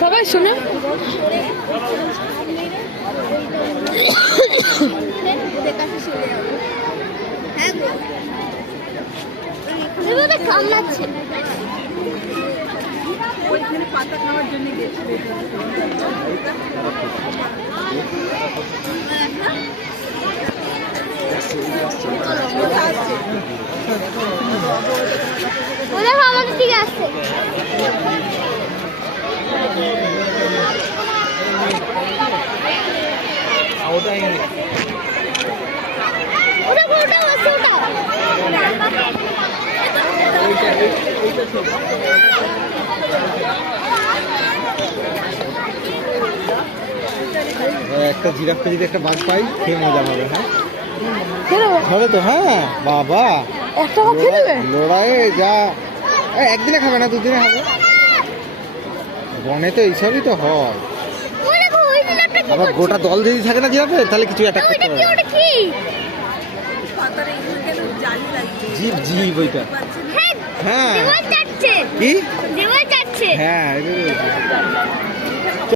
সবাই শুনে কামড়াচ্ছে। পাতা খাওয়ার জন্য আমাদের দিকে আসছে। একটা জিরাফকে যদি একটা বাঘ পাই খেয়ে মজা হবে। হ্যাঁ হবে তো। হ্যাঁ বাবা লড়াইয়ে যা একদিনে খাবে না, দুদিনে খাবে। বনে তো এইসবই তো হয়। আবার গোটা দল যদি থাকে না জিরাফে, তাহলে কিছু অ্যাটাক করতে পারবে। জীব জীব ওইটা। হ্যাঁ কি হ্যাঁ